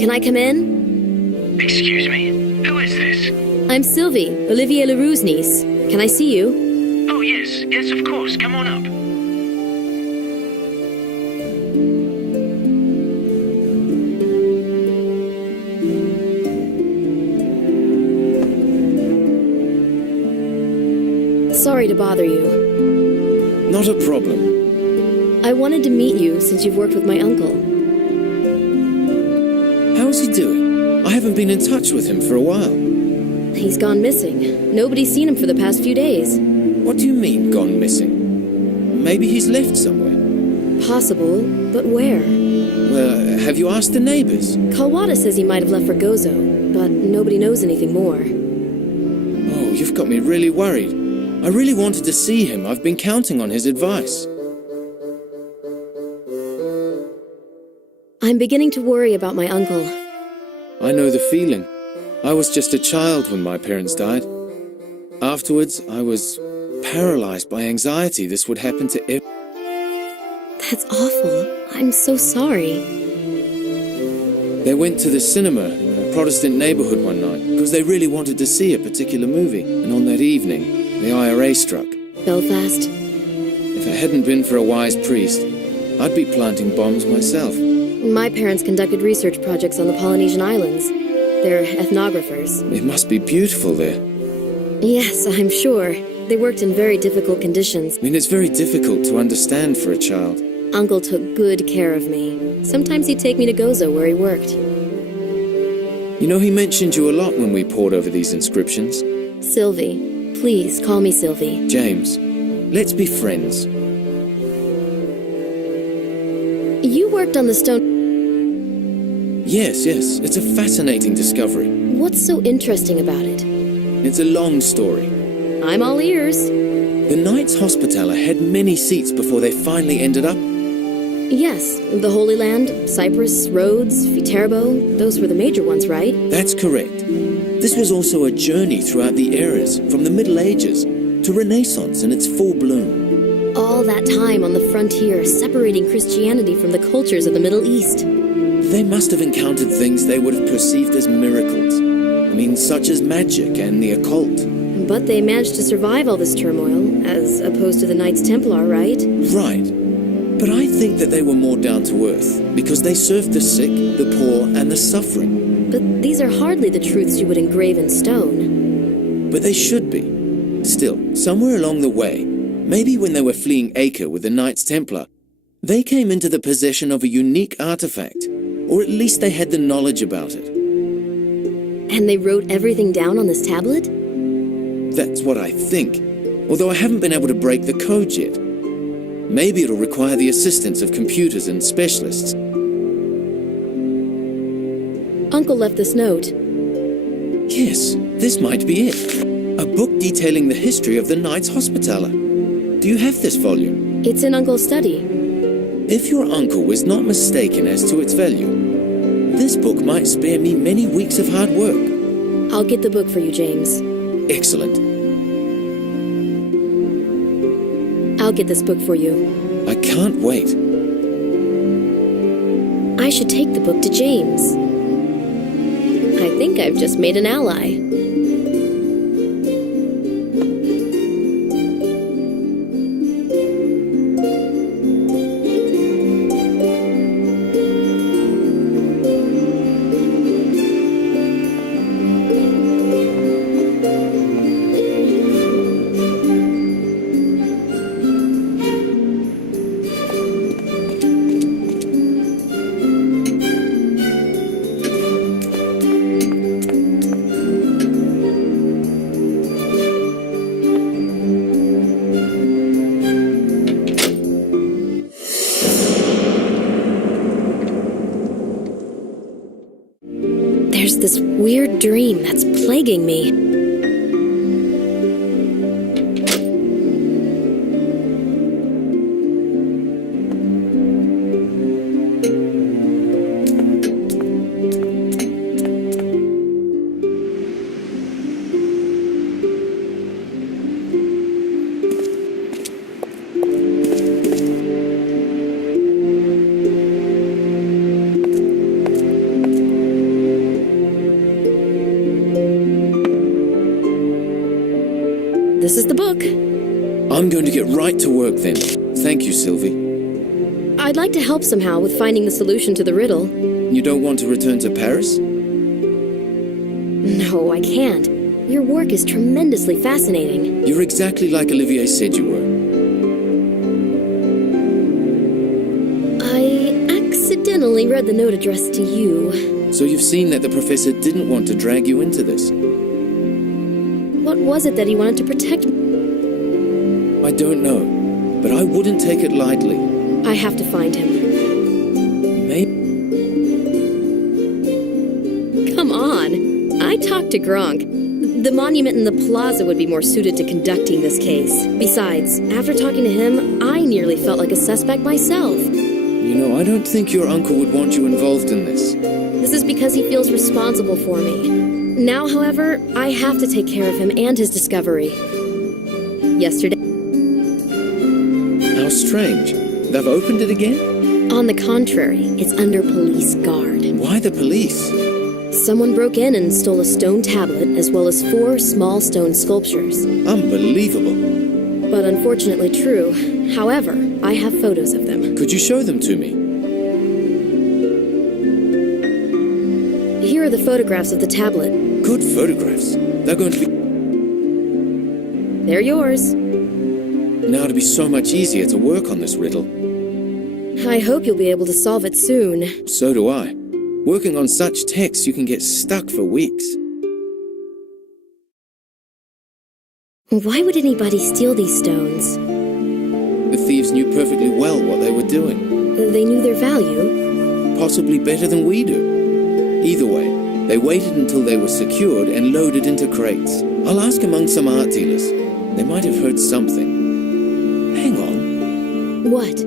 Can I come in? Excuse me, who is this? I'm Sylvie, Olivier Leroux's niece. Can I see you? Oh yes, of course, come on up. Sorry to bother you. Not a problem. I wanted to meet you since you've worked with my uncle. How's he doing? I haven't been in touch with him for a while. He's gone missing. Nobody's seen him for the past few days. What do you mean, gone missing? Maybe he's left somewhere. Possible, but where? Well, have you asked the neighbors? Kawada says he might have left for Gozo, but nobody knows anything more. Oh, you've got me really worried. I really wanted to see him. I've been counting on his advice. I'm beginning to worry about my uncle. I know the feeling. I was just a child when my parents died. Afterwards, I was paralyzed by anxiety this would happen to everyone. That's awful. I'm so sorry. They went to the cinema in a Protestant neighborhood one night because they really wanted to see a particular movie. And on that evening, the IRA struck. Belfast? If it hadn't been for a wise priest, I'd be planting bombs myself. My parents conducted research projects on the Polynesian Islands. They're ethnographers. It must be beautiful there. Yes, I'm sure. They worked in very difficult conditions. I mean, it's very difficult to understand for a child. Uncle took good care of me. Sometimes he'd take me to Gozo where he worked. You know, he mentioned you a lot when we pored over these inscriptions. Sylvie. Please, call me Sylvie. James, let's be friends. You worked on the stone... Yes, it's a fascinating discovery. What's so interesting about it? It's a long story. I'm all ears. The Knights Hospitaller had many seats before they finally ended up. Yes, the Holy Land, Cyprus, Rhodes, Viterbo, those were the major ones, right? That's correct. This was also a journey throughout the eras, from the Middle Ages to Renaissance in its full bloom. All that time on the frontier, separating Christianity from the cultures of the Middle East. They must have encountered things they would have perceived as miracles. I mean, such as magic and the occult. But they managed to survive all this turmoil, as opposed to the Knights Templar, right? Right. But I think that they were more down to earth, because they served the sick, the poor, and the suffering. But these are hardly the truths you would engrave in stone. But they should be. Still, somewhere along the way, maybe when they were fleeing Acre with the Knights Templar, they came into the possession of a unique artifact, or at least they had the knowledge about it. And they wrote everything down on this tablet? That's what I think, although I haven't been able to break the code yet. Maybe it'll require the assistance of computers and specialists. Uncle left this note. Yes, this might be it. A book detailing the history of the Knights Hospitaller. Do you have this volume? It's in Uncle's study. If your uncle was not mistaken as to its value, this book might spare me many weeks of hard work. I'll get the book for you, James. Excellent. I'll get this book for you. I can't wait. I should take the book to James. I think I've just made an ally. There's this weird dream that's plaguing me. luck. I'm going to get right to work then. Thank you, Sylvie. I'd like to help somehow with finding the solution to the riddle. You don't want to return to Paris? No, I can't. Your work is tremendously fascinating. You're exactly like Olivier said you were. I accidentally read the note addressed to you. So you've seen that the professor didn't want to drag you into this. What was it that he wanted to protect me? I don't know, but I wouldn't take it lightly. I have to find him. Maybe. Come on. I talked to Gronk. The monument in the plaza would be more suited to conducting this case. Besides, after talking to him, I nearly felt like a suspect myself. You know, I don't think your uncle would want you involved in this. This is because he feels responsible for me. Now, however, I have to take care of him and his discovery. Yesterday... How strange. They've opened it again? On the contrary, it's under police guard. Why the police? Someone broke in and stole a stone tablet as well as 4 small stone sculptures. Unbelievable. But unfortunately true. However, I have photos of them. Could you show them to me? Here are the photographs of the tablet. Good photographs. They're going to be... They're yours. Now it'll be so much easier to work on this riddle. I hope you'll be able to solve it soon. So do I. Working on such texts, you can get stuck for weeks. Why would anybody steal these stones? The thieves knew perfectly well what they were doing. They knew their value. Possibly better than we do. Either way, they waited until they were secured and loaded into crates. I'll ask among some art dealers. They might have heard something. Hang on. What?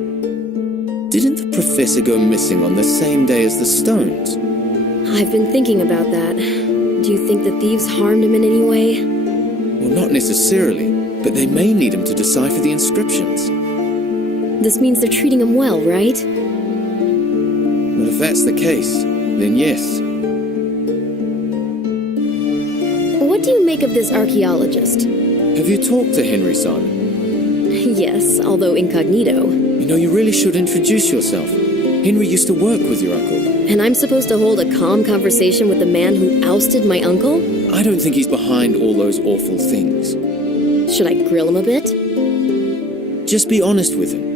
Didn't the professor go missing on the same day as the stones? I've been thinking about that. Do you think the thieves harmed him in any way? Well, not necessarily, but they may need him to decipher the inscriptions. This means they're treating him well, right? Well, if that's the case, then yes. What do you make of this archaeologist? Have you talked to Henry Simon? Yes, although incognito. You know, you really should introduce yourself. Henry used to work with your uncle. And I'm supposed to hold a calm conversation with the man who ousted my uncle? I don't think he's behind all those awful things. Should I grill him a bit? Just be honest with him.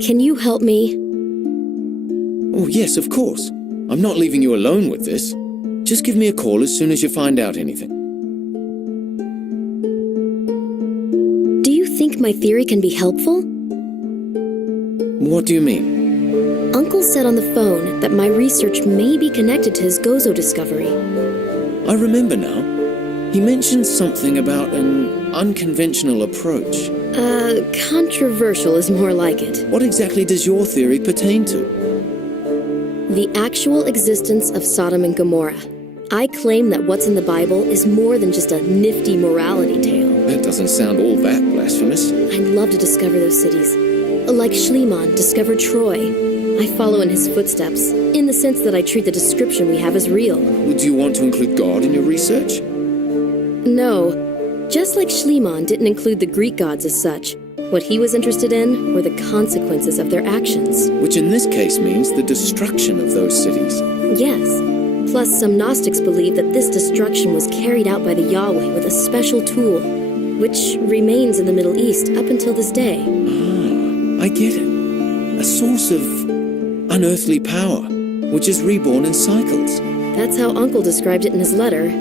Can you help me? Oh, yes, of course. I'm not leaving you alone with this. Just give me a call as soon as you find out anything. Do you think my theory can be helpful? What do you mean? Uncle said on the phone that my research may be connected to his Gozo discovery. I remember now. He mentioned something about an unconventional approach. Controversial is more like it. What exactly does your theory pertain to? The actual existence of Sodom and Gomorrah. I claim that what's in the Bible is more than just a nifty morality tale. That doesn't sound all that blasphemous. I'd love to discover those cities. Like Schliemann discovered Troy. I follow in his footsteps, in the sense that I treat the description we have as real. Do you want to include God in your research? No. Just like Schliemann didn't include the Greek gods as such. What he was interested in were the consequences of their actions. Which in this case means the destruction of those cities. Yes. Plus, some Gnostics believe that this destruction was carried out by the Yahweh with a special tool, which remains in the Middle East up until this day. Ah, I get it. A source of unearthly power, which is reborn in cycles. That's how Uncle described it in his letter.